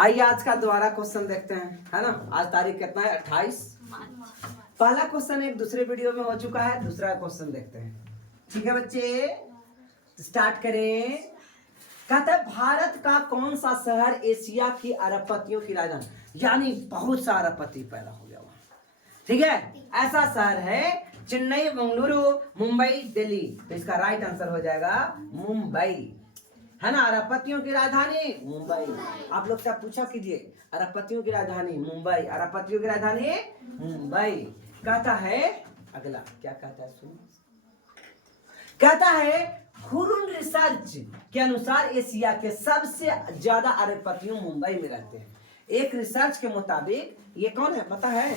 आइए आज का दोबारा क्वेश्चन देखते हैं, है ना। आज तारीख कितना है? 28। पहला क्वेश्चन एक दूसरे वीडियो में हो चुका है, दूसरा क्वेश्चन देखते हैं। ठीक है बच्चे, स्टार्ट करें। कहता है भारत का कौन सा शहर एशिया की अरबपतियों की राजधानी, यानी बहुत सा अरबपति पैदा हो गया वहां। ठीक है, ऐसा शहर है चेन्नई, बेंगलुरु, मुंबई, दिल्ली। तो इसका राइट आंसर हो जाएगा मुंबई, है ना। अरबपतियों की राजधानी मुंबई। आप लोग से पूछा कीजिए, अरबपतियों की राजधानी मुंबई, अरबपतियों की राजधानी मुंबई। कहता है अगला, क्या कहता है सुन। कहता है हुरून रिसर्च के अनुसार एशिया के सबसे ज्यादा अरबपतियों मुंबई में रहते हैं। एक रिसर्च के मुताबिक ये कौन है पता है?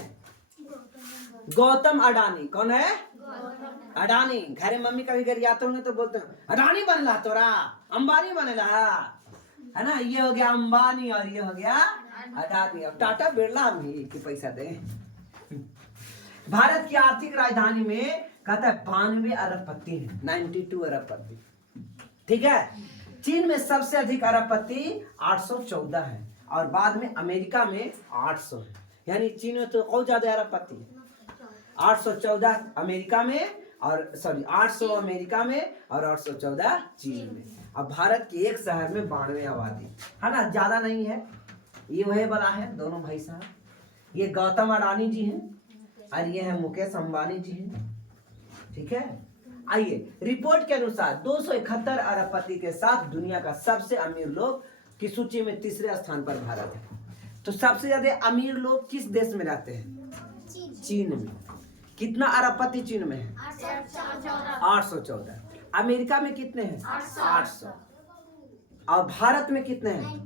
गौतम अडानी। कौन है? अडानी। घरे मम्मी कभी घर आते होंगे तो बोलते हैं अडानी बनला तोरा, अंबानी बनला, है ना। ये हो गया अंबानी और ये हो गया अडानी। अब टाटा बिरला हम ही की पैसा दे। भारत की आर्थिक राजधानी में कहता है 92 अरबपति है, 92 अरबपति। ठीक है, चीन में सबसे अधिक अरबपति 814 है और बाद में अमेरिका में 800 है। यानी चीन में तो और ज्यादा अरबपति है। 814 अमेरिका में और 800 अमेरिका में और 814 चीन में। अब भारत के एक शहर में 92 आबादी, है ना, ज्यादा नहीं है। ये वही बड़ा है दोनों भाई साहब। ये गौतम अडानी जी हैं और ये है मुकेश अंबानी जी हैं। ठीक है, आइए रिपोर्ट के अनुसार 271 अरबपति के साथ दुनिया का सबसे अमीर लोग की सूची में तीसरे स्थान पर भारत है। तो सबसे ज्यादा अमीर लोग किस देश में रहते हैं? चीन में। कितना अरबपति चीन में है? 814। अमेरिका में कितने हैं? 800। और भारत में कितने हैं?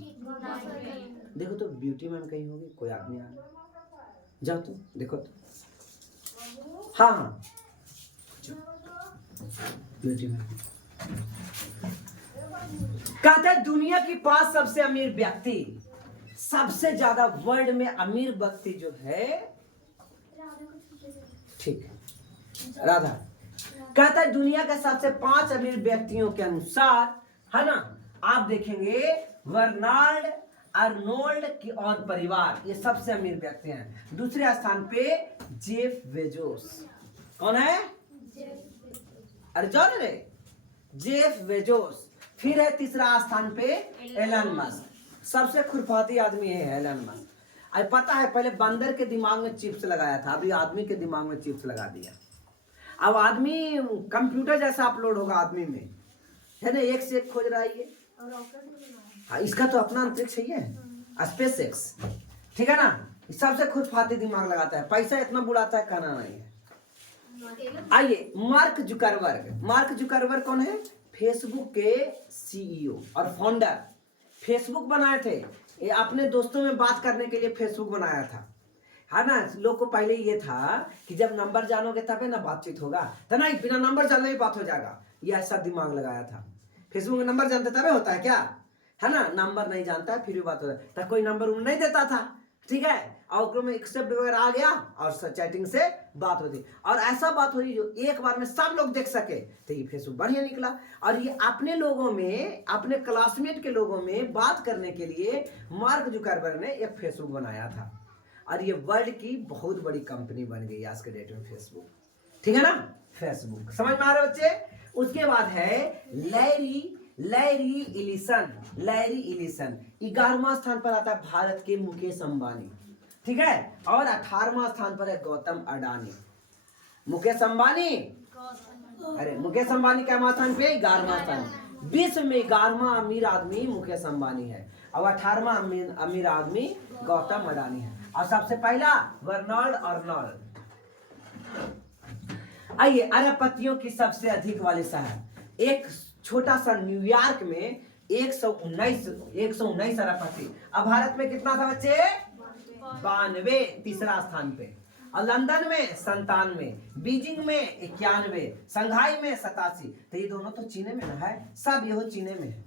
देखो तो ब्यूटी मैम कहीं होगी, कोई आदमी आ रहा, जाओ तो देखो तो। हाँ हाँ ब्यूटी मैम। कहते हैं दुनिया की 5 सबसे अमीर व्यक्ति, सबसे ज्यादा वर्ल्ड में अमीर व्यक्ति जो है, ठीक है, राधा। कहता है दुनिया के सबसे 5 अमीर व्यक्तियों के अनुसार, है ना, आप देखेंगे बर्नार्ड अर्नोल्ड की और परिवार, ये सबसे अमीर व्यक्ति हैं। दूसरे स्थान पे जेफ बेजोस। कौन है? अरे जान रे, जेफ बेजोस। फिर है तीसरा स्थान पे एलन मस्क। सबसे खुरपाती आदमी है एलन मस्क। अब पता है पहले बंदर के दिमाग में चिप्स लगाया था, अभी आदमी के दिमाग में चिप्स लगा दिया। अब आदमी कंप्यूटर जैसा अपलोड होगा आदमी में, है ना, एक से एक खोज रहा है ये। हाँ, इसका तो अपना अंतरिक्ष है, स्पेस एक्स। ठीक है ना, सबसे खुरपाती दिमाग लगाता है, पैसा इतना बुलाता है कहना नहीं है। आइए मार्क जुकरबर्ग। मार्क जुकरबर्ग कौन है? फेसबुक के सीईओ और फाउंडर। फेसबुक बनाए थे, ये अपने दोस्तों में बात करने के लिए फेसबुक बनाया था, है ना। लोग को पहले ये था कि जब नंबर जानोगे तबे ना बातचीत होगा, तो नहीं, बिना नंबर जाने भी बात हो जाएगा, ये ऐसा दिमाग लगाया था। फेसबुक में नंबर जानते तबे होता है क्या, है ना। नंबर नहीं जानता है फिर भी बात हो जाए, तो कोई नंबर नहीं देता था। ठीक है, और में एक्सेप्ट वगैरह आ गया और चैटिंग से बात होती, और ऐसा बात हो रही जो एक बार में सब लोग देख सके, तो ये फेसबुक बढ़िया निकला। और ये अपने लोगों में, अपने क्लासमेट के लोगों में बात करने के लिए मार्क जुकरबर्ग ने एक फेसबुक बनाया था, और ये वर्ल्ड की बहुत बड़ी कंपनी बन गई आज के डेट में फेसबुक। ठीक है ना, फेसबुक समझ में आ रहे बच्चे। उसके बाद है लैरी एलिसन। लैरी एलिसन 11वां स्थान पर आता है भारत के मुकेश अंबानी। ठीक है, और 18वां स्थान पर है गौतम अडानी। मुकेश अंबानी, अरे मुकेश अंबानी क्या स्थान पे? 11वां स्थान। विश्व में 11वां अमीर आदमी मुकेश अंबानी है और 18वां अमीर आदमी गौतम अडानी है। और सबसे पहला बर्नार्ड अर्नोल्ड। आइए अरबपतियों की सबसे अधिक वाले शहर, एक छोटा सा न्यूयॉर्क में 119 अरबपति। अब भारत में कितना था बच्चे? 92, तीसरा स्थान पे। और लंदन में 97, बीजिंग में 91, संघाई में 87। तो ये दोनों तो चीने में ना है, सब ये चीने में है,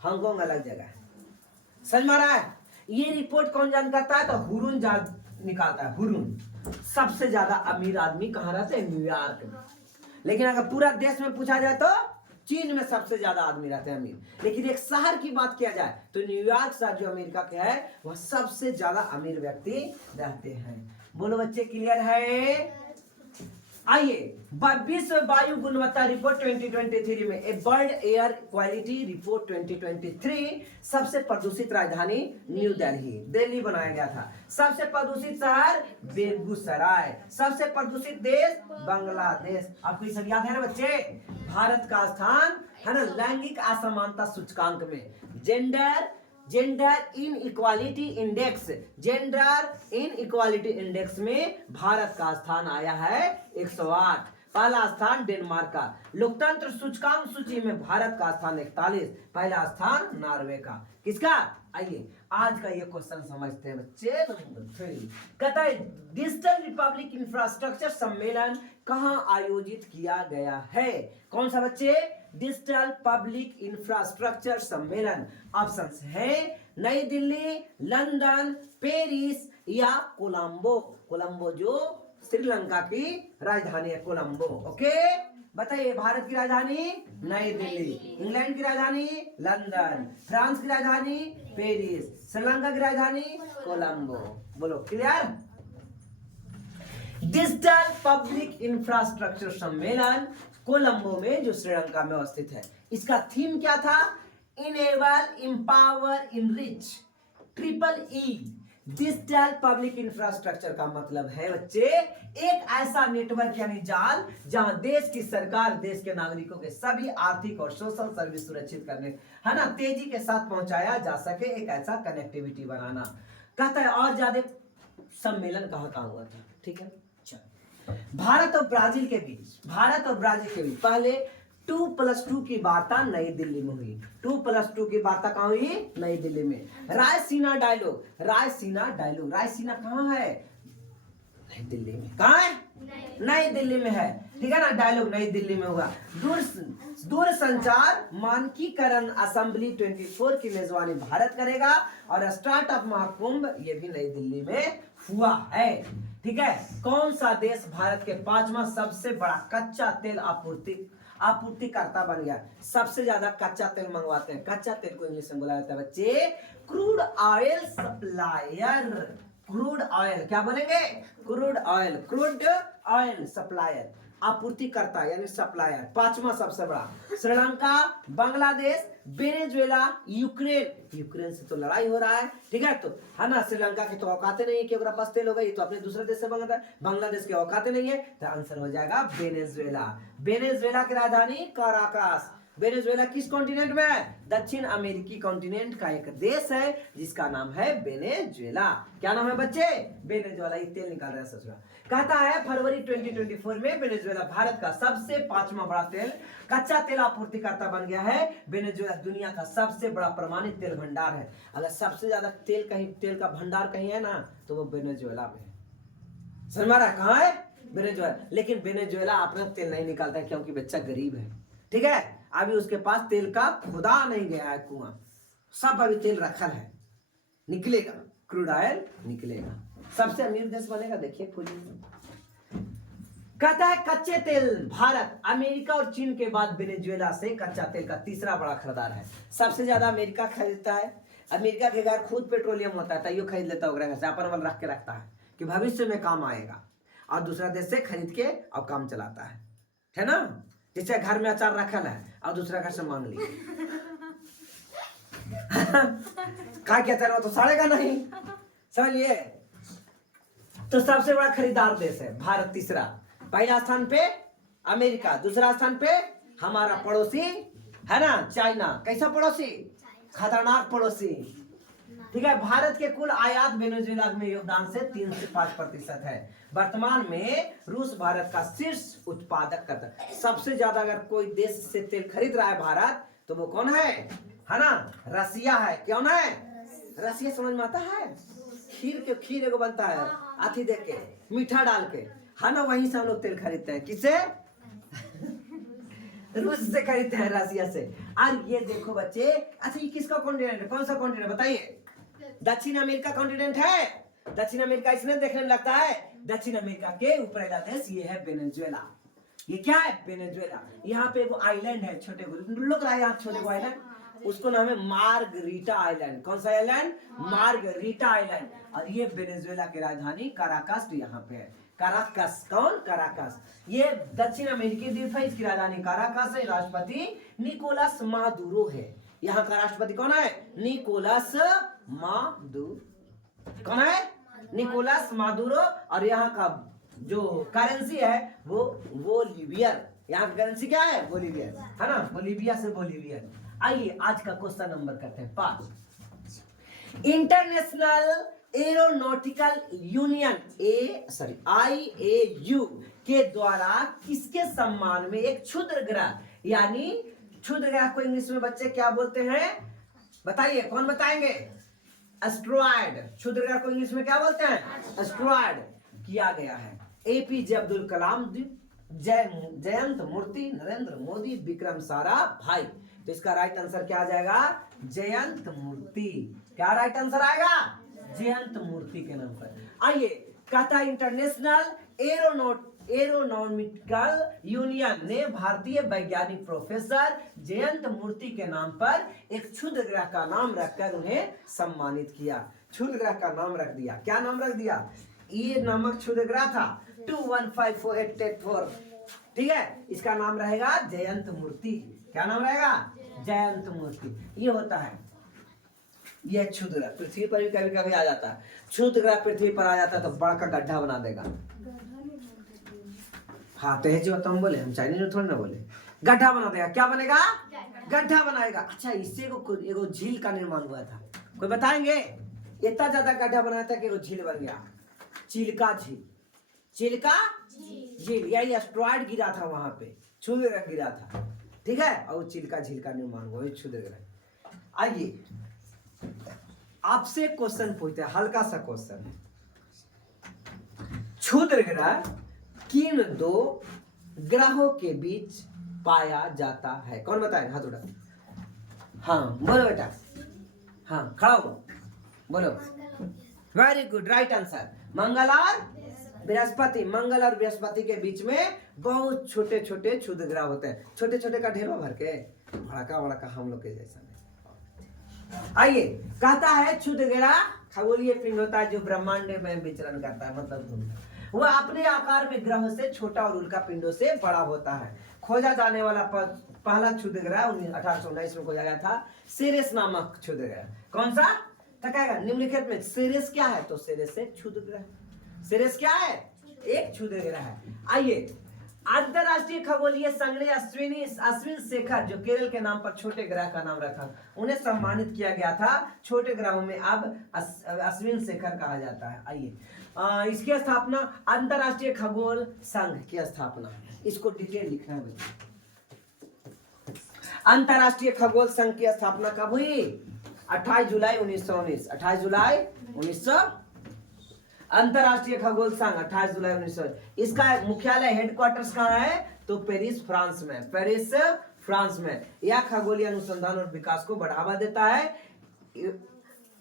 हांगकांग अलग जगह है। समझ में आ रहा है? ये रिपोर्ट कौन जान करता है? तो हुरून निकालता है। हुरून सबसे ज्यादा अमीर आदमी कहाँ रहते हैं? न्यूयॉर्क में। लेकिन अगर पूरा देश में पूछा जाए तो चीन में सबसे ज्यादा आदमी रहते हैं अमीर। लेकिन एक शहर की बात किया जाए तो न्यूयॉर्क शहर जो अमेरिका के है वह सबसे ज्यादा अमीर व्यक्ति रहते हैं। बोलो बच्चे, क्लियर है? आइए, विश्व वायु गुणवत्ता रिपोर्ट 2023 में a world air quality report 2023 सबसे प्रदूषित राजधानी न्यू दिल्ली, दिल्ली बनाया गया था। सबसे प्रदूषित शहर बेगूसराय, सबसे प्रदूषित देश बांग्लादेश। आपको ये सब याद है ना बच्चे? भारत का स्थान है ना लैंगिक असमानता सूचकांक में, gender in equality index, gender in equality index में भारत का स्थान आया है 108। पहला स्थान डेनमार्क का। लोकतंत्र सूचकांक सूची में भारत का स्थान 41, पहला स्थान नॉर्वे का। किसका? आइए आज का ये क्वेश्चन समझते हैं बच्चे। कहता है डिजिटल रिपब्लिक इंफ्रास्ट्रक्चर सम्मेलन कहां आयोजित किया गया है? कौन सा बच्चे? डिजिटल पब्लिक इंफ्रास्ट्रक्चर सम्मेलन। ऑप्शंस है नई दिल्ली, लंदन, पेरिस या कोलंबो। कोलंबो जो श्रीलंका की राजधानी है, कोलंबो। ओके, बताइए भारत की राजधानी नई दिल्ली, इंग्लैंड की राजधानी लंदन, फ्रांस की राजधानी पेरिस, श्रीलंका की राजधानी कोलंबो। बोलो क्लियर? डिजिटल पब्लिक इंफ्रास्ट्रक्चर सम्मेलन कोलंबो में जो श्रीलंका में अवस्थित है। इसका थीम क्या था? Enable, empower, enrich, triple E. Digital public infrastructure का मतलब है बच्चे एक ऐसा नेटवर्क यानी जाल जहां देश की सरकार देश के नागरिकों के सभी आर्थिक और सोशल सर्विस सुरक्षित करने है ना तेजी के साथ पहुंचाया जा सके, एक ऐसा कनेक्टिविटी बनाना। कहता है और ज्यादा सम्मेलन कहाँ हुआ था? ठीक है, भारत और ब्राजील के बीच पहले 2+2 की वार्ता नई दिल्ली में हुई। 2+2 की वार्ता कहां हुई? नई दिल्ली में। रायसीना डायलॉग कहां है? नई दिल्ली में। कहां है? नई दिल्ली में है, ठीक है ना। डायलॉग नई दिल्ली में हुआ। दूरसंचार मानकीकरण असेंबली 24 की मेजबानी भारत करेगा और स्टार्टअप महाकुंभ ये भी नई दिल्ली में हुआ है, ठीक है। कौन सा देश भारत के 5वां सबसे बड़ा कच्चा तेल आपूर्तिकर्ता बन गया? सबसे ज्यादा कच्चा तेल मंगवाते हैं। कच्चा तेल को इंग्लिश में बोला जाता है बच्चे crude oil supplier. Crude oil क्या बोलेंगे? क्रूड ऑयल सप्लायर, आपूर्तिकर्ता यानी सप्लायर। 5वां सबसे बड़ा। श्रीलंका, बांग्लादेश, वेनेजुएला, यूक्रेन से तो लड़ाई हो रहा है, ठीक है। तो है ना श्रीलंका की तो औकातें नहीं है कि ओकरा पास तेल होगा, ये तो अपने दूसरे देश से मंगाता है। बांग्लादेश की औकातें नहीं है, तो आंसर हो जाएगा वेनेजुएला की राजधानी काराकास। वेनेजुएला किस कॉन्टिनेंट में है? दक्षिण अमेरिकी कॉन्टिनेंट का एक देश है जिसका नाम है वेनेजुएला। क्या नाम है बच्चे? वेनेजुएला। ये तेल निकाल रहा है ससुरा। कहता है फरवरी 2024 में वेनेजुएला भारत का सबसे 5वां बड़ा कच्चा तेल आपूर्तिकर्ता बन गया है। वेनेजुएला दुनिया का सबसे बड़ा प्रमाणित तेल भंडार है। अगर सबसे ज्यादा तेल का भंडार कहीं है ना तो वो वेनेजुएला में है। समझ में आ रहा है? कहाँ है? वेनेजुएला। लेकिन वेनेजुएला अपना तेल नहीं निकालता है क्योंकि बच्चा गरीब है, ठीक है। अभी उसके पास तेल का खुदा नहीं गया है कुआं, सब अभी तेल रखल है, निकलेगा, क्रूड ऑयल निकलेगा, सबसे अमीर देश बनेगा। देखिए खोजिए। कहता है कच्चे तेल भारत अमेरिका और चीन के बाद वेनेजुएला से कच्चा तेल का तीसरा बड़ा खरीदार है। सबसे ज्यादा अमेरिका खरीदता है। अमेरिका के घर खुद पेट्रोलियम होता है, तैयो खरीद लेता है, अपन वाल रख के रखता है कि भविष्य में काम आएगा, और दूसरा देश से खरीद के और काम चलाता है ना। जैसे घर में अचार रखल है और दूसरा घर से मांग ली क्या कहते हैं, वो तो सड़ेगा नहीं, समझिए। तो सबसे बड़ा खरीदार देश है भारत तीसरा। पहला स्थान पे अमेरिका, दूसरा स्थान पे हमारा पड़ोसी है ना चाइना। कैसा पड़ोसी? खतरनाक पड़ोसी, ठीक है। भारत के कुल आयात वेनेजुएला में योगदान से 3 से 5% है। वर्तमान में रूस भारत का शीर्ष उत्पादक करता है। सबसे ज्यादा अगर कोई देश से तेल खरीद रहा है भारत तो वो कौन है ना? रसिया है। कौन है? रसिया। समझ में आता है? खीर एगो बनता है आथी देख के, मीठा डाल के, है ना, वहीं से हम लोग तेल खरीदते हैं। किससे? रूस से खरीदते हैं, रसिया से। और ये देखो बच्चे, अच्छा ये किसका कॉन्टिनेंट है? कौन सा कॉन्टिनेंट बताइए? दक्षिण अमेरिका कॉन्टिनेंट है। दक्षिण अमेरिका इसमें देखने में लगता है। दक्षिण अमेरिका के ऊपर देश ये है वेनेजुएला। ये क्या है? वेनेजुएला। यहाँ पे वो आइलैंड है छोटे को, लोग रहा है यहाँ छोटे को आइलैंड, उसको नाम है मार्गरीटा आइलैंड। कौन सा आइलैंड? Margarita island. और ये वेनेजुएला की राजधानी काराकस यहाँ पे है। काराकस, कौन? काराकस। ये दक्षिण अमेरिकी द्वीप है, इसकी राजधानी काराकस है। राष्ट्रपति निकोलस मादुरो है। यहाँ का राष्ट्रपति कौन है? Nicolas Maduro. कौन है? Nicolas Maduro. और यहाँ का जो करेंसी है वो बोलीवियर। यहाँ की करेंसी क्या है? बोलीवियर, है ना? बोलीविया से बोलीवियर। आइए आज का क्वेश्चन नंबर करते हैं 5। इंटरनेशनल एरोनॉटिकल यूनियन IAU के द्वारा किसके सम्मान में एक क्षुद्र ग्रह, यानी क्षुद्र ग्रह को इंग्लिश में बच्चे क्या बोलते हैं? बताइए, कौन बताएंगे? एस्ट्रॉयड। क्षुद्र ग्रह को इंग्लिश में क्या बोलते हैं? एस्ट्रॉयड किया गया है। APJ अब्दुल कलाम, जयंत मूर्ति, नरेंद्र मोदी, विक्रम साराभाई। तो इसका राइट आंसर क्या आ जाएगा? जयंत मूर्ति। क्या राइट आंसर आएगा? जयंत मूर्ति के नाम पर। आइए, कहता इंटरनेशनल एरोनॉटिकल यूनियन ने भारतीय वैज्ञानिक प्रोफेसर जयंत मूर्ति के नाम पर एक क्षुद्र ग्रह का नाम रखकर उन्हें सम्मानित किया। क्षुद्र ग्रह का नाम रख दिया। क्या नाम रख दिया? ये नामक क्षुद्र ग्रह था 2154884। ठीक है, इसका नाम रहेगा जयंत मूर्ति। क्या नाम रहेगा? जयंत मूर्ति। ये होता है, ये क्षुद्र ग्रह पृथ्वी पर भी कभी कभी आ जाता है। क्षुद्र ग्रह पृथ्वी पर आ जाता है तो बड़ा का गड्ढा बना देगा। हाँ, तो जो हम बोले, हम चाइनीज में थोड़ी ना बोले। गड्ढा बना देगा। क्या बनेगा? गड्ढा बनाएगा। अच्छा, इससे एगो झील का निर्माण हुआ था। कोई बताएंगे? इतना ज्यादा गड्ढा बनाया था कि एगो झील बन गया। चिल्का झील। चिल्का झील, यही एस्ट्रॉयड गिरा था वहां पे, क्षुद्र ग्रह गिरा था। ठीक है, और चिल्का झील का निर्माण हुआ क्षुद्र ग्रह। आइए आपसे क्वेश्चन पूछते हैं, हल्का सा क्वेश्चन। क्षुद्र ग्रह किन दो ग्रहों के बीच पाया जाता है? कौन बताएगा? हाथ उठा। हाँ बोलो बेटा। हाँ खड़ा हो, बोलो। Very good, right answer. मंगल और बृहस्पति। मंगल और बृहस्पति के बीच में बहुत छोटे छोटे क्षुद्र ग्रह होते हैं। छोटे छोटे का ढेरों भर के, बड़का बड़का हम लोग के जैसा नहीं। आइए, कहता है क्षुद्र ग्रह खगोलीय पिंड होता है जो ब्रह्मांड में विचरण करता है, मतलब वो अपने आकार में ग्रह से छोटा और उल्का पिंडों से बड़ा होता है। खोजा जाने वाला पहला क्षुद्र ग्रह 1819 में खोजा गया था, सेरेस नामक क्षुद्र ग्रह। कौन सा? तकाएगा निम्नलिखित में सेरेस क्या है? तो सेरेस से क्षुद्र ग्रह। सेरेस क्या है? एक क्षुद्र ग्रह है। आइए, अंतरराष्ट्रीय खगोलीय संघ ने अश्विन शेखर, जो केरल के नाम पर छोटे ग्रह का नाम रखा, उन्हें सम्मानित किया गया था। छोटे ग्रहों में अब अश्विन शेखर कहा जाता है। आइए, इसकी स्थापना अंतरराष्ट्रीय खगोल संघ की स्थापना, इसको डिटेल लिखना है बच्चों। अंतरराष्ट्रीय खगोल संघ की स्थापना कब हुई? 28 जुलाई 1919। 28 जुलाई 1900। अंतरराष्ट्रीय खगोल संघ 28 जुलाई 1900। इसका मुख्यालय हेडक्वार्टर्स कहाँ है? तो पेरिस, फ्रांस में। पेरिस, फ्रांस में। यह खगोलीय अनुसंधान और विकास को बढ़ावा देता है।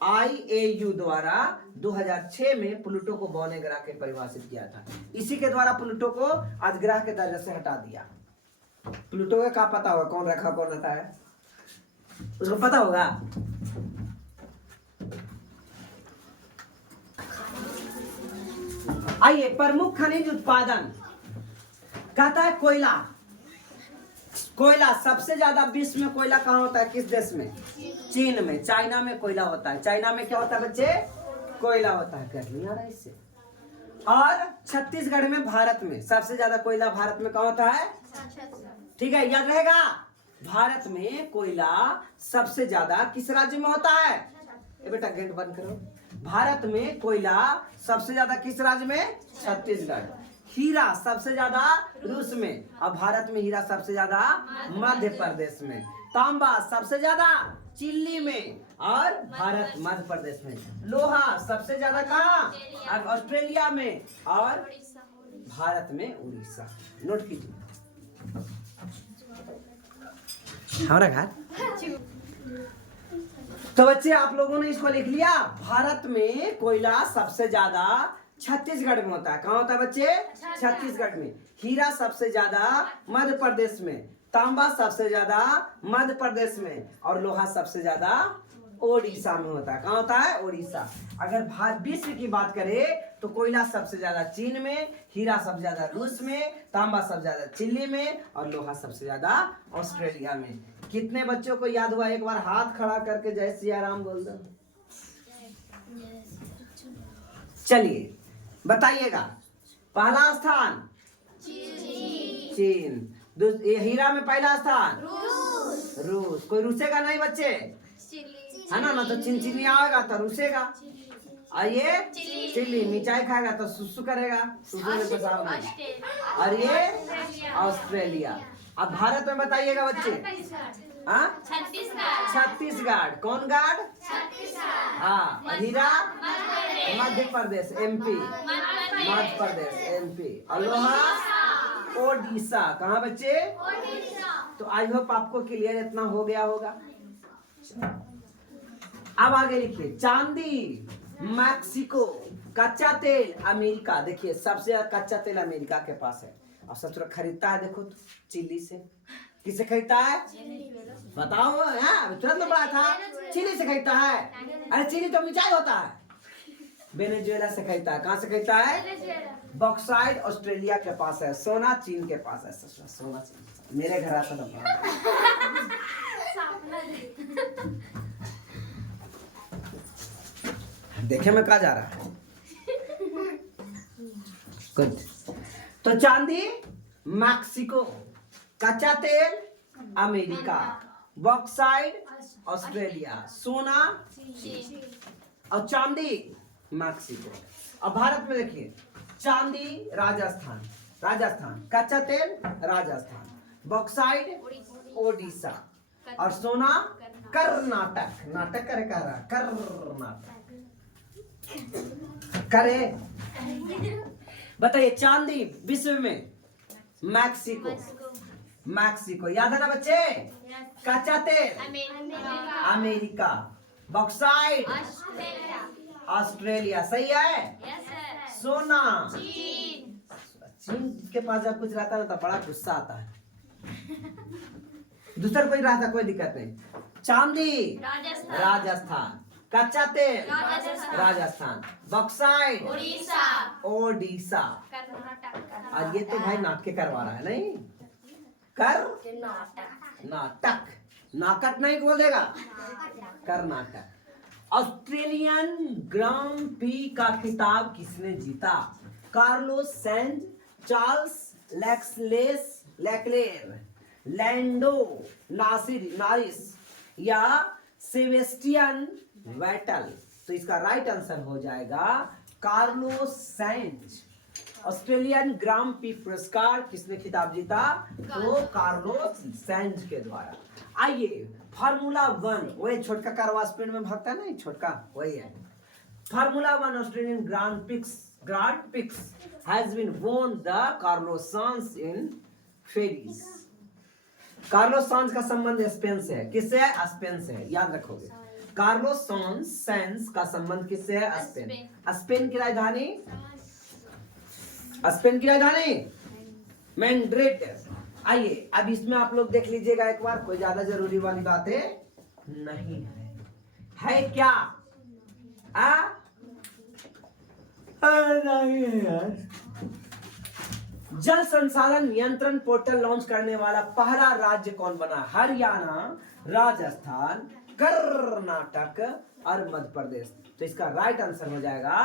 IAU द्वारा 2006 में प्लूटो को बौने ग्रह के परिभाषित किया था। इसी के द्वारा प्लूटो को आज ग्रह के दर्जे से हटा दिया। प्लूटो का क्या पता होगा? कौन रखा कौन रहता है? उसको पता होगा? आइए, प्रमुख खनिज उत्पादन कहता है कोयला। कोयला सबसे ज्यादा विश्व में कोयला कहाँ होता है? किस देश में? चीन में। चाइना में कोयला होता है। चाइना में क्या होता है बच्चे? कोयला होता है। कर नहीं आ रहा इससे। और छत्तीसगढ़ में, भारत में सबसे ज्यादा कोयला भारत में कहाँ होता है? ठीक है, याद रहेगा। भारत में कोयला सबसे ज्यादा किस राज्य में होता है? बेटा गेट बंद करो। भारत में कोयला सबसे ज्यादा किस राज्य में? छत्तीसगढ़। हीरा सबसे ज्यादा रूस में, और भारत में हीरा सबसे ज्यादा मध्य प्रदेश में। तांबा सबसे ज्यादा चिल्ली में, और भारत मध्य प्रदेश में। लोहा सबसे ज्यादा कहाँ? ऑस्ट्रेलिया में, और भारत में उड़ीसा। नोट कीजिए हमारा घर। तो बच्चे आप लोगों ने इसको लिख लिया। भारत में कोयला सबसे ज्यादा छत्तीसगढ़ में होता है। कहाँ होता है बच्चे? छत्तीसगढ़ में। हीरा सबसे ज्यादा मध्य प्रदेश में, तांबा सबसे ज्यादा मध्य प्रदेश में, और लोहा सबसे ज्यादा ओडिशा में होता है। कहाँ होता है? ओडिशा। अगर भारत विश्व की बात करें तो कोयला सबसे ज्यादा चीन में, हीरा सबसे ज्यादा रूस में, तांबा सबसे ज्यादा चिली में, और लोहा सबसे ज्यादा ऑस्ट्रेलिया में। कितने बच्चों को याद हुआ? एक बार हाथ खड़ा करके जय सिया राम बोल दो। चलिए बताइएगा, पहला स्थान चीन, हीरा में पहला स्थान रूस। कोई रूसेगा नहीं बच्चे, है ना? तो चिनचिनिया आएगा तो रूसेगा, और ये चिल्ली मिर्चाई खाएगा तो सुसु करेगा, सुसु में पेशाब नहीं। और ये ऑस्ट्रेलिया। अब भारत में बताइएगा बच्चे, हाँ छत्तीसगढ़। कौन गार्ड? हाँ। हीरा मध्य प्रदेश एमपी, मध्य प्रदेश एमपी। और लोहा ओडिशा। कहाँ बच्चे? तो आई होप आपको क्लियर इतना हो गया होगा। अब आगे लिखिए, चांदी मैक्सिको, कच्चा तेल अमेरिका। देखिए सबसे ज्यादा कच्चा तेल अमेरिका के पास है, और सबसे खरीदता है देखो तो चिली से। किससे खरीदता है बताओ? तुरंत में पढ़ा था, चिली से खरीदता है। अरे चिली तो मिर्चाई होता है। वेनेजुएला से खरीदता है। कहाँ से खरीदता है? बॉक्साइट ऑस्ट्रेलिया के पास है, सोना चीन के पास है। सोना चीन मेरे घर आता था। देखे मैं कहा जा रहा है कुछ। तो चांदी मैक्सिको, कच्चा तेल अमेरिका, बॉक्साइट ऑस्ट्रेलिया, सोना और चांदी मैक्सिको। अब भारत में देखिए, चांदी राजस्थान, कच्चा तेल राजस्थान, बॉक्साइट ओडिशा, और सोना कर्नाटक। नाटक करे कह रहा, कर्नाटक करे। बताइए चांदी विश्व में मैक्सिको याद है ना बच्चे? कच्चा तेल अमेरिका, बॉक्साइट ऑस्ट्रेलिया। सही है? सोना चीन के पास जब कुछ रहता है तो बड़ा गुस्सा आता है। दूसरा कोई रहता कोई दिक्कत नहीं। चांदी राजस्थान, कच्चा तेल राजस्थान, बॉक्साइट ओडिशा। और ये तो भाई नाटक करवा रहा है, नहीं नाटक नहीं बोल देगा, कर्नाटक। ऑस्ट्रेलियन ग्रां प्री का खिताब किसने जीता? Carlos Sainz, Charles Leclerc, Lando Norris या सेबेस्टियन वेटल। तो इसका राइट आंसर हो जाएगा Carlos Sainz. Australian Grand Prix पुरस्कार किसने खिताब जीता? तो कार्लोस सेंज के द्वारा। आइए फार्मूला 1, वही छोटका कारवा स्पीड में भागता है ना, छोटका वही है। Formula 1 Australian Grand Prix has been won the Carlos Sainz in Ferraris. Carlos Sainz का संबंध स्पेन से है। किससे है? स्पेन से है, याद रखोगे। कार्लोस सेंज का संबंध किससे है? स्पेन। स्पेन की राजधानी मैड्रिड। आइए अब इसमें आप लोग देख लीजिएगा एक बार, कोई ज्यादा जरूरी वाली बातें नहीं है क्या? नहीं है यार। जल संसाधन नियंत्रण पोर्टल लॉन्च करने वाला पहला राज्य कौन बना? हरियाणा, राजस्थान, कर्नाटक और मध्य प्रदेश। तो इसका राइट आंसर हो जाएगा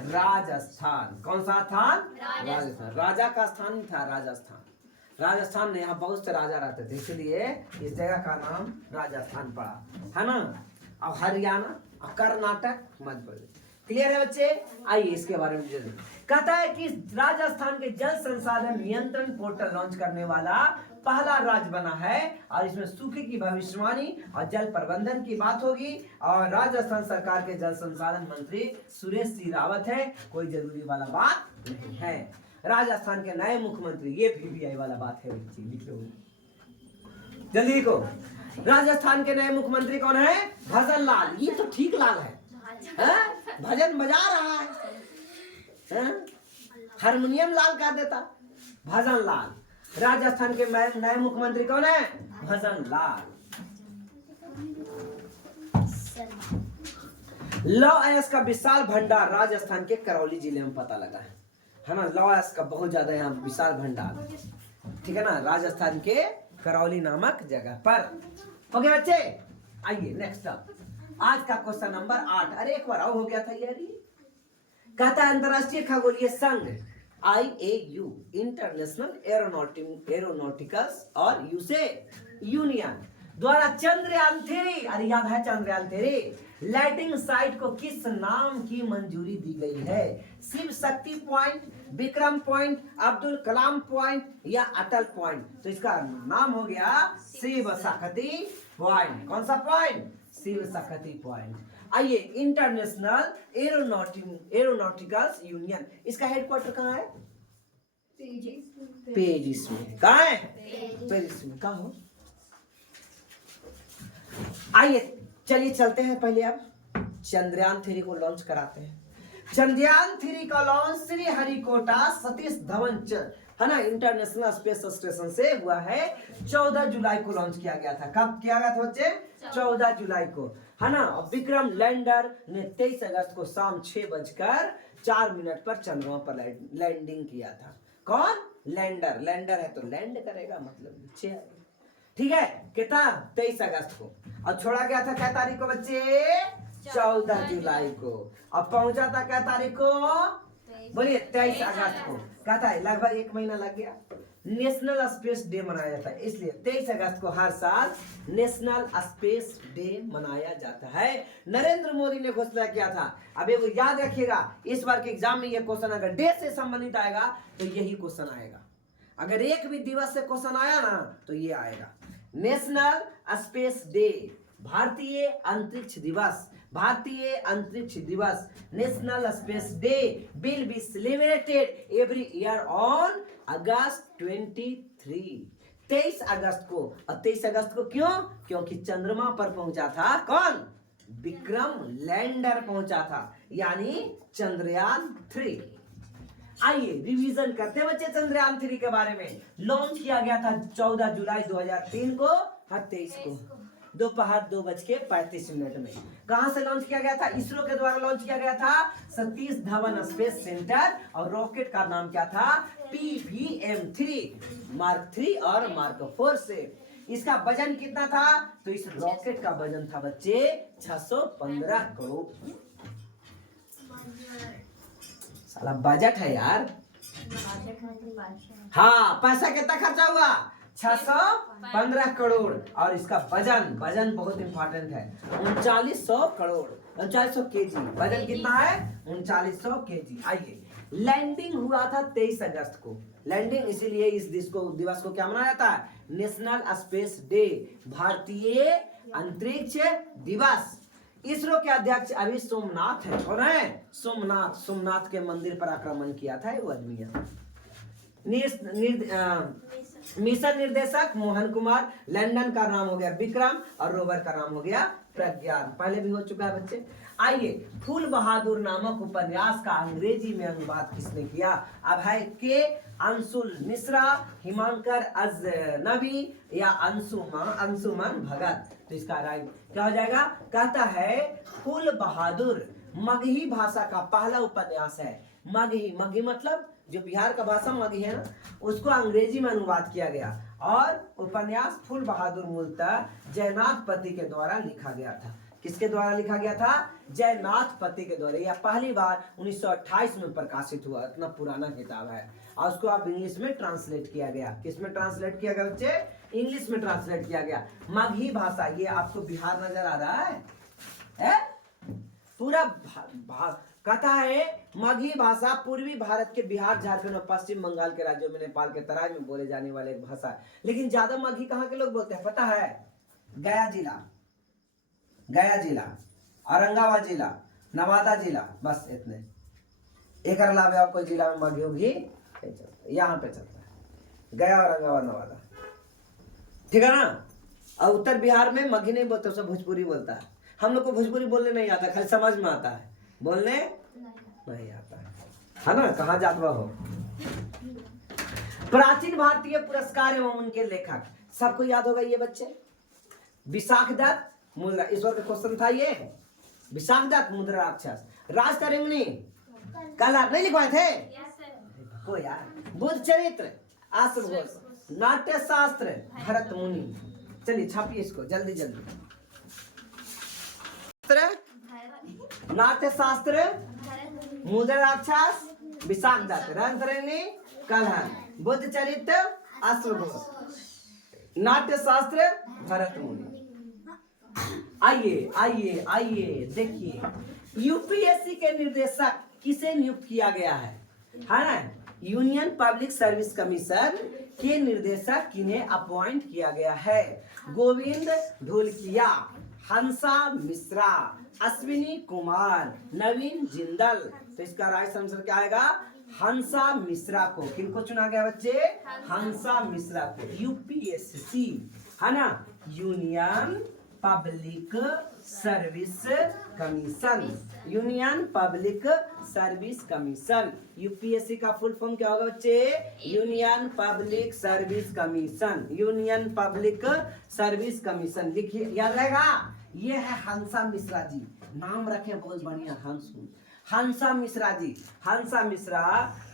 राजस्थान। कौन सा स्थान? राजस्थान। राजा का स्थान था राजस्थान में। यहाँ बहुत से राजा रहते थे, इसलिए इस जगह का नाम राजस्थान पड़ा, है ना। और हरियाणा और कर्नाटक, मध्य प्रदेश। क्लियर है बच्चे? आइए इसके बारे में जरूर। कहता है कि राजस्थान के जल संसाधन नियंत्रण पोर्टल लॉन्च करने वाला पहला राज्य बना है, और इसमें सूखे की भविष्यवाणी और जल प्रबंधन की बात होगी। और राजस्थान सरकार के जल संसाधन मंत्री सुरेश सी रावत है। कोई जरूरी वाला बात नहीं है। राजस्थान के नए मुख्यमंत्री, ये PBI वाला बात है बच्चे, लिखो जल्दी लिखो। राजस्थान के नए मुख्यमंत्री कौन है? भजन लाल। ये तो ठीक लाल है, भजन बजा रहा है। हारमोनियम लाल कह देता, भजन लाल। राजस्थान के नए मुख्यमंत्री कौन है? भजन लाल। लौह अयस्क का विशाल भंडार राजस्थान के करौली जिले में पता लगा है ना। लौह अयस्क का बहुत ज्यादा यहाँ विशाल भंडार, ठीक है ना, राजस्थान के करौली नामक जगह पर। हो गया बच्चे? आइए नेक्स्ट आज का क्वेश्चन नंबर 8। अरे एक बार हो गया था यार। कहता है अंतरराष्ट्रीय खगोलीय संघ IAU इंटरनेशनल एरोनॉटिकल्स और यूसे यूनियन द्वारा चंद्रयान 3, अरे याद है चंद्रयान 3 लैंडिंग साइट को किस नाम की मंजूरी दी गई है? Shiv Shakti point, Vikram point, Abdul Kalam point या अटल पॉइंट? तो इसका नाम हो गया शिव शक्ति पॉइंट। कौन सा पॉइंट? शिव शक्ति पॉइंट। आइए इंटरनेशनल एरोनॉटिकल्स यूनियन, इसका हेडक्वार्टर कहाँ है? पेरिस में। कहाँ है? पेरिस में। कहाँ हो? आइए चलिए चलते हैं पहले अब चंद्रयान 3 को लॉन्च कराते हैं। चंद्रयान 3 का लॉन्च श्री हरिकोटा सतीश धवन है ना इंटरनेशनल स्पेस स्टेशन से हुआ है। 14 जुलाई को लॉन्च किया गया था। कब किया गया था बच्चे? 14 जुलाई को, है ना। विक्रम लैंडर ने 23 अगस्त को शाम 6:04 पर चंद्रमा पर लैंडिंग किया था। कौन? लैंडर। लैंडर है तो लैंड करेगा, मतलब नीचे आएगा, ठीक है। कितना? 23 अगस्त को। और छोड़ा गया था क्या तारीख को बच्चे? 14 जुलाई को। अब पहुंचा था क्या तारीख को? बोलिए 23 अगस्त को। कहता है लगभग 1 महीना लग गया। नेशनल स्पेस डे मनाया जाता है, इसलिए 23 अगस्त को हर साल नेशनल स्पेस डे मनाया जाता है। नरेंद्र मोदी ने घोषणा किया था। अब ये याद रखिएगा, इस बार के एग्जाम में ये क्वेश्चन अगर डे से संबंधित आएगा तो यही क्वेश्चन आएगा। अगर एक भी दिवस से क्वेश्चन आया ना तो ये आएगा। नेशनल स्पेस डे, भारतीय अंतरिक्ष दिवस, भारतीय अंतरिक्ष दिवस, national space day will be celebrated every year on August 23। 23 अगस्त को। और 23 अगस्त को क्यों? क्योंकि चंद्रमा पर पहुंचा था कौन? विक्रम लैंडर पहुंचा था, यानी चंद्रयान 3। आइए रिवीजन करते हैं बच्चे चंद्रयान 3 के बारे में। लॉन्च किया गया था 14 जुलाई 2003 को, 23 को दोपहर 2:35 में। कहां से लॉन्च किया गया था? इसरो के द्वारा लॉन्च किया गया था, सतीश धवन स्पेस सेंटर। और रॉकेट का नाम क्या था? PVM-3 मार्क 3 और मार्क 4 से। इसका वजन कितना था? तो इस रॉकेट का वजन था बच्चे 615 करोड़। साला बजट है यार। हाँ, पैसा कितना खर्चा हुआ? 615 करोड़। और इसका वजन बहुत इंपॉर्टेंट है, 3900 करोड़, 3900 केजी। वजन कितना है? 3900 केजी। आइए लैंडिंग हुआ था 23 अगस्त को। लैंडिंग इसीलिए इस दिवस को क्या मनाया जाता है? नेशनल स्पेस डे, भारतीय अंतरिक्ष दिवस। इसरो के अध्यक्ष अभी सोमनाथ है। कौन है? सोमनाथ के मंदिर पर आक्रमण किया था वो आदमी। मिशन निर्देशक मोहन कुमार। लैंडन का नाम हो गया विक्रम और रोवर का नाम हो गया प्रज्ञान। पहले भी हो चुका है बच्चे। आइए फूल बहादुर नामक उपन्यास का अंग्रेजी में अनुवाद किसने किया? अब है के अंशुल मिश्रा, हिमांकर अजनबी या अंशुमन भगत। तो इसका राइट क्या हो जाएगा? कहता है फूल बहादुर मगही भाषा का पहला उपन्यास है। मगही मतलब जो बिहार का भाषा मगही है ना, उसको अंग्रेजी में अनुवाद किया गया। और उपन्यास फूल बहादुर मूलतः जयनाथ पति के द्वारा लिखा गया था। किसके द्वारा लिखा गया था? जयनाथ पति के द्वारा। यह पहली बार 1928 में प्रकाशित हुआ। इतना पुराना किताब है। और उसको अब इंग्लिश में ट्रांसलेट किया गया। किसमें ट्रांसलेट किया गया बच्चे? इंग्लिश में ट्रांसलेट किया गया। मगही भाषा, ये आपको बिहार नजर आ रहा है? पूरा कहता है मगही भाषा पूर्वी भारत के बिहार, झारखंड और पश्चिम बंगाल के राज्यों में नेपाल के तराई में बोले जाने वाले एक भाषा है। लेकिन ज्यादा मगही कहाँ के लोग बोलते हैं पता है? गया जिला, औरंगाबाद जिला, नवादा जिला, बस इतने। एक अलावा आप कोई जिला में मगही होगी यहाँ पे चलता है, गया, औरंगाबाद, नवादा, ठीक है ना। और उत्तर बिहार में मगही नहीं बोलते, सब भोजपुरी बोलता है। हम लोग को भोजपुरी बोलने नहीं आता, खाली समझ में आता है, बोलने नहीं आता है। है ना, कहाँ जात हो। प्राचीन भारतीय पुरस्कार एवं उनके लेखक, सबको याद होगा ये बच्चे। विशाख दत्त मुद्रा, इस बार का क्वेश्चन था ये। विशाख दत्त मुद्रा राक्षस, राज तरंगिणी, कला नहीं लिखवाए थे को यार, बुद्ध चरित्र, आश्रघोष, नाट्य शास्त्र, भरत मुनि। चलिए छापिए इसको जल्दी जल्दी। नाट्य शास्त्र, मुद्रा राक्षस, विशाख दत्त, राज तरंगिणी, कलहन, बुद्ध चरित्र, आश्रघोष, नाट्य शास्त्र, भरत मुनि। आइए आइए आइए देखिए, यूपीएससी के निर्देशक किसे नियुक्त किया गया है ना। यूनियन पब्लिक सर्विस कमीशन के निर्देशक किन्हें अपॉइंट किया गया है। गोविंद ढोलकिया, हंसा मिश्रा, अश्विनी कुमार, नवीन जिंदल। तो इसका राइट आंसर क्या आएगा, हंसा मिश्रा को। किनको चुना गया बच्चे, हंसा मिश्रा को। यूपीएससी है ना, union public service commission, union public service commission. UPSC का फुल फॉर्म क्या होगा बच्चे, union public service commission, union public service commission. लिखिए, याद रहेगा। ये है हंसा मिश्रा जी, नाम रखे बहुत बढ़िया, हंसा मिश्रा जी। हंसा मिश्रा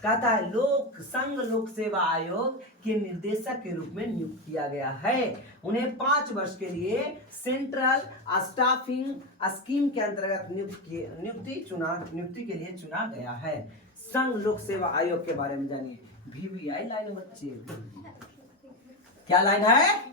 कहता है लोक संघ लोक सेवा आयोग के निर्देशक के रूप में नियुक्त किया गया है। उन्हें 5 वर्ष के लिए सेंट्रल स्टाफिंग स्कीम के अंतर्गत नियुक्ति के लिए चुना गया है। संघ लोक सेवा आयोग के बारे में जानिए। VVI लाइन बच्चे, क्या लाइन है,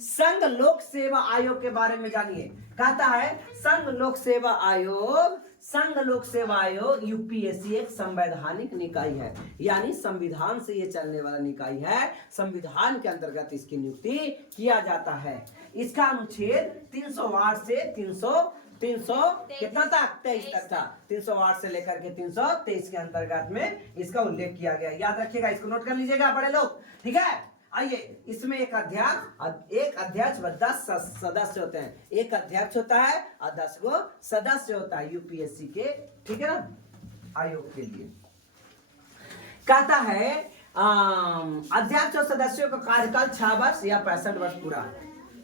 संघ लोक सेवा आयोग के बारे में जानिए। कहता है संघ लोक सेवा आयोग, संघ लोक सेवा आयोग यूपीएससी एक संवैधानिक निकाय है, यानी संविधान से ये चलने वाला निकाय है। संविधान के अंतर्गत इसकी नियुक्ति किया जाता है। इसका अनुच्छेद 308 से 300 कितना तक, 23 तक था। 308 से लेकर के 323 के अंतर्गत में इसका उल्लेख किया गया। याद रखिएगा, इसको नोट कर लीजिएगा बड़े लोग, ठीक है। आइए, इसमें एक अध्यक्ष व 10 सदस्य होते हैं। एक अध्यक्ष होता है और 10 गो सदस्य होता है यूपीएससी के, ठीक है ना, आयोग के लिए। कहता है अध्यक्ष और सदस्यों का कार्यकाल 6 वर्ष या 65 वर्ष पूरा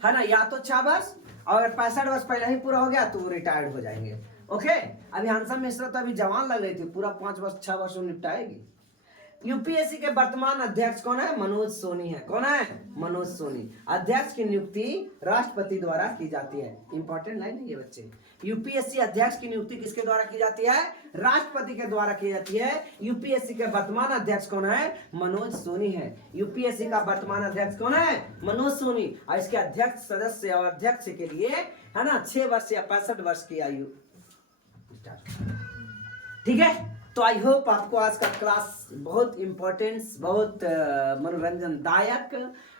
है ना, या तो 6 वर्ष, और अगर 65 वर्ष पहले ही पूरा हो गया तो वो रिटायर्ड हो जाएंगे। ओके, अभी हंसा मिश्रा तो अभी जवान लग रही थी, पूरा 5 वर्ष 6 वर्ष निपटाएगी। यूपीएससी के वर्तमान अध्यक्ष कौन है, मनोज सोनी है। कौन है, मनोज सोनी। अध्यक्ष की नियुक्ति राष्ट्रपति द्वारा की जाती है। इंपॉर्टेंट लाइन है ये बच्चे। यूपीएससी अध्यक्ष की नियुक्ति किसके द्वारा की जाती है, राष्ट्रपति के द्वारा की जाती है। यूपीएससी के वर्तमान अध्यक्ष कौन है, मनोज सोनी है। यूपीएससी का वर्तमान अध्यक्ष कौन है, मनोज सोनी। और इसके अध्यक्ष, सदस्य और अध्यक्ष के लिए है ना 6 वर्ष या 65 वर्ष की आयु, ठीक है। तो आई होप आपको आज का क्लास बहुत इम्पोर्टेंस, बहुत मनोरंजनदायक,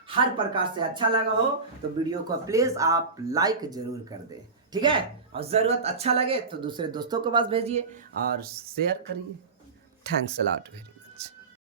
हर प्रकार से अच्छा लगा हो। तो वीडियो को प्लीज आप लाइक जरूर कर दें, ठीक है। और जरूरत अच्छा लगे तो दूसरे दोस्तों के पास भेजिए और शेयर करिए। Thanks a lot very.